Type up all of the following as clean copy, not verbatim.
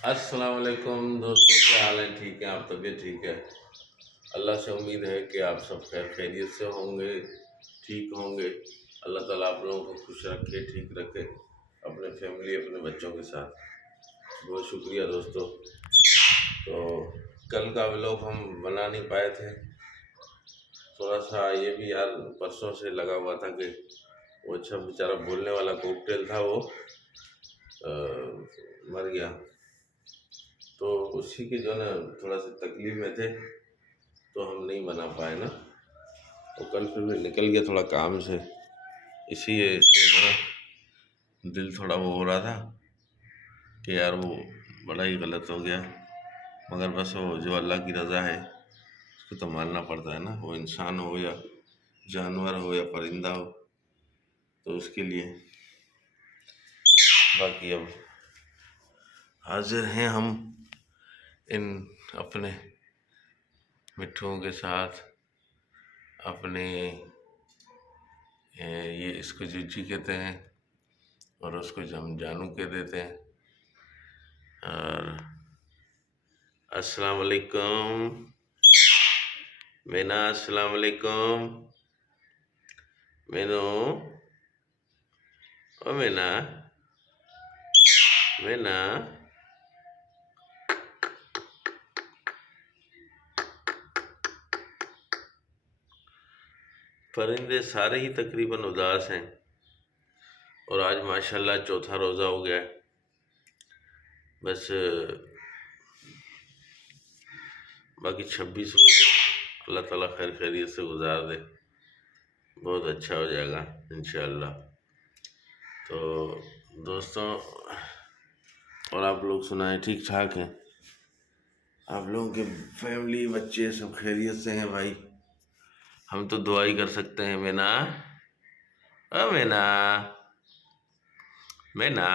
अस्सलाम वालेकुम दोस्तों, क्या हाल है? ठीक है? आप तबीयत ठीक है? अल्लाह से उम्मीद है कि आप सब खैर खैरियत से होंगे, ठीक होंगे। अल्लाह ताला आप लोगों को खुश रखे, ठीक रखे, अपने फैमिली, अपने बच्चों के साथ। बहुत शुक्रिया दोस्तों। तो कल का व्लॉग हम बना नहीं पाए थे। थोड़ा सा ये भी यार परसों से लगा हुआ था कि वो अच्छा बेचारा बोलने वाला कॉकटेल था, वो मर गया। तो उसी के जो है ना थोड़ा सा तकलीफ में थे, तो हम नहीं बना पाए ना। और कल फिर भी निकल गया थोड़ा काम से, इसी से जो है दिल थोड़ा वो हो रहा था कि यार वो बड़ा ही गलत हो गया। मगर बस वो जो अल्लाह की रज़ा है उसको तो मानना पड़ता है ना, वो इंसान हो या जानवर हो या परिंदा हो, तो उसके लिए। बाकी अब हाजिर हैं हम इन अपने मिट्ठुओं के साथ, अपने ये इसको जीजी कहते हैं और उसको हम जानू कह देते हैं। और अस्सलाम वालेकुम मीना, अस्सलाम वालेकुम मीनू, ओ मीना, मीना। परिंदे सारे ही तकरीबन उदास हैं और आज माशाल्लाह चौथा रोज़ा हो गया है। बस बाकी 26 रोज़े अल्लाह ताला खैर खैरियत से गुजार दे, बहुत अच्छा हो जाएगा इंशाअल्लाह। तो दोस्तों, और आप लोग सुनाएं, ठीक ठाक हैं? आप लोगों के फैमिली बच्चे सब खैरियत से हैं भाई? हम तो दुआ ही कर सकते हैं। मीना, ओ मीना, मीना,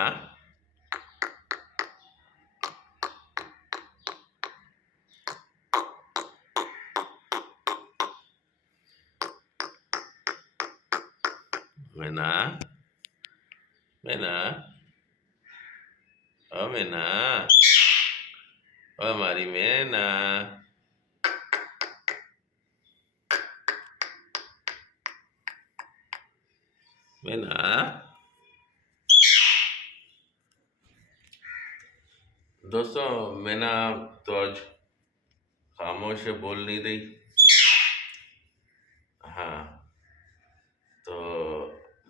मीना, मीना, ओ मीना, ओ हमारी मीना, मीना। दोस्तों, मीना तो आज खामोश है, बोल नहीं रही। हाँ, तो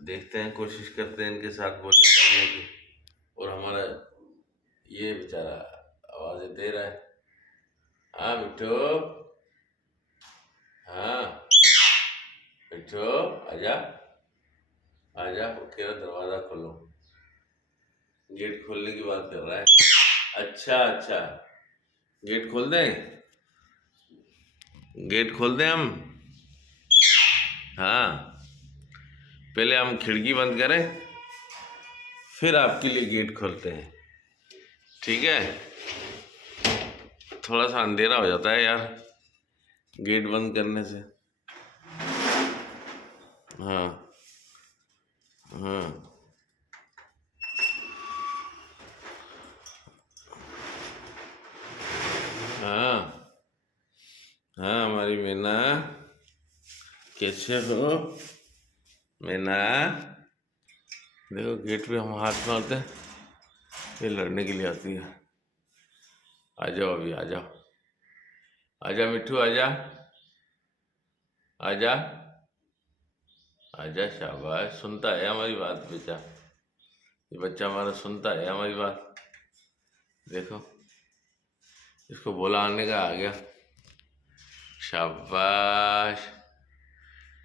देखते हैं, कोशिश करते हैं इनके साथ बोलने करने की। और हमारा ये बेचारा आवाज़ें दे रहा है। हाँ मिट्टू, हाँ मिट्टू, आजा, आजा, कह रहा दरवाज़ा खोलो। गेट खोलने की बात कर रहा है। अच्छा अच्छा, गेट खोल दें? गेट खोल दें हम? हाँ, पहले हम खिड़की बंद करें, फिर आपके लिए गेट खोलते हैं, ठीक है? थोड़ा सा अंधेरा हो जाता है यार गेट बंद करने से। हाँ हाँ हाँ हाँ, हमारी मीना, कैसे हो मीना? देखो गेट पे हम हाथ मारते हैं, ये लड़ने के लिए आती है। आ जाओ, अभी आ जाओ, आजा मिट्टू, आजा, आजा, आजा, शाबाश, सुनता है हमारी बात बेटा, ये बच्चा हमारा सुनता है हमारी बात। देखो, इसको बोला आने का आ गया। शाबाश,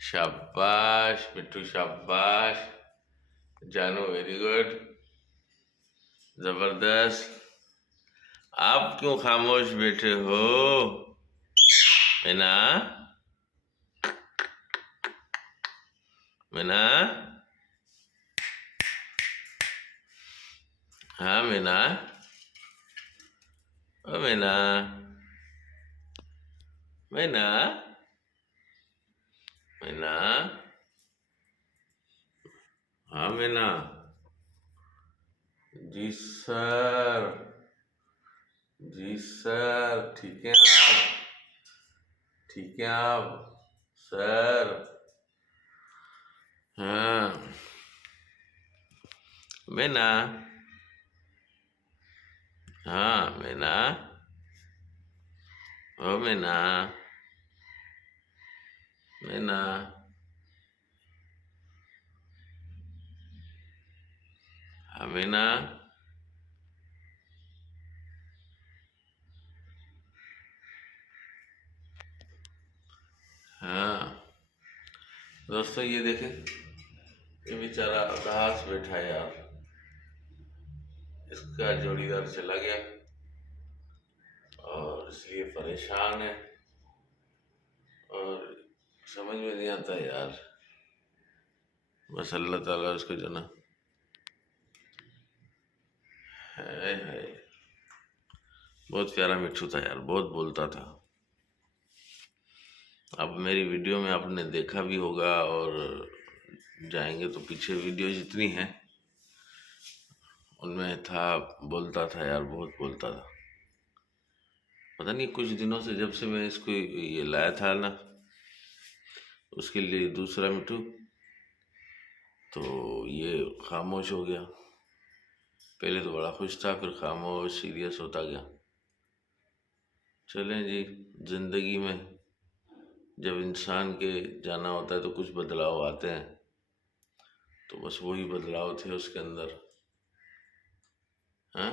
शाबाश मिट्टू, शाबाश, जानू, वेरी गुड, जबरदस्त। आप क्यों खामोश बैठे हो मीना? मीना, हाँ मीना, ओ मीना, मीना, मीना, हाँ मीना, जी सर, जी सर, ठीक हैं आप? ठीक हैं आप सर? हाँ। मैना, हाँ मैना, ओ मैना, मैना, हाँ मैना। हाँ दोस्तों, ये देखें, ये बेचारा उदास बैठा है यार, इसका जोड़ीदार चला गया और इसलिए परेशान है और समझ में नहीं आता यार। बस अल्लाह ताला उसको जो ना, है बहुत प्यारा मिट्ठू था यार, बहुत बोलता था। अब मेरी वीडियो में आपने देखा भी होगा, और जाएंगे तो पीछे वीडियो जितनी हैं उनमें था, बोलता था यार, बहुत बोलता था। पता नहीं कुछ दिनों से, जब से मैं इसको ये लाया था ना, उसके लिए दूसरा मिट्टू, तो ये खामोश हो गया। पहले तो बड़ा खुश था, फिर खामोश सीरियस होता गया। चलें जी, जिंदगी में जब इंसान के जाना होता है तो कुछ बदलाव आते हैं, तो बस वही बदलाव थे उसके अंदर। हाँ,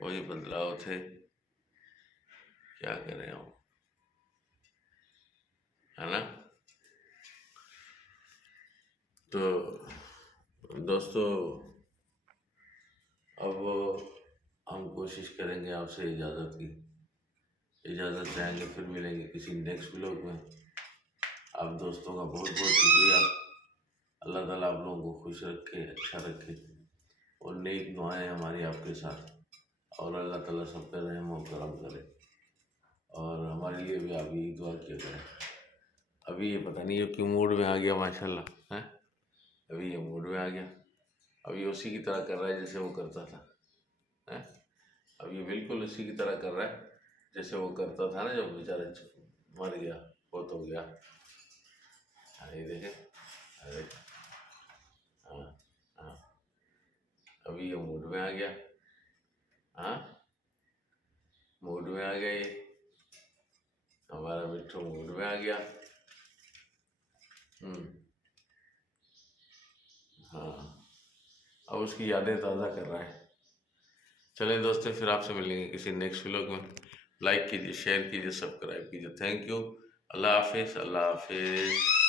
वही बदलाव थे, क्या करें हम, है ना। तो दोस्तों, अब हम कोशिश करेंगे आपसे इजाज़त की, इजाज़त चाहेंगे, फिर मिलेंगे किसी नेक्स्ट व्लॉग में। आप दोस्तों का बहुत बहुत शुक्रिया। अल्लाह ताला आप लोगों को खुश रखे, अच्छा रखे, और नेक दुआएं हमारी आपके साथ, और अल्लाह ताला सब पे रहम और करम करे, और हमारे लिए भी आप यही दुआ किया करें। अभी ये पता नहीं ये क्यों मूड में आ गया, माशाल्लाह है, अभी ये मूड में आ गया। अब ये उसी की तरह कर रहा है जैसे वो करता था, है। अब ये बिल्कुल उसी की तरह कर रहा है जैसे वो करता था ना, जब बेचारा मर गया, बहुत हो गया। हाँ ये देखे, अरे हाँ, हाँ, अभी ये मूड में आ गया। हाँ, मूड में आ गया, ये हमारा मिट्ठू मूड में आ गया। हाँ, अब उसकी यादें ताज़ा कर रहा है। चलें दोस्तों, फिर आपसे मिलेंगे किसी नेक्स्ट व्लॉग में। लाइक कीजिए, शेयर कीजिए, सब्सक्राइब कीजिए। Thank you. अल्लाह हाफिज़, अल्लाह हाफिज़।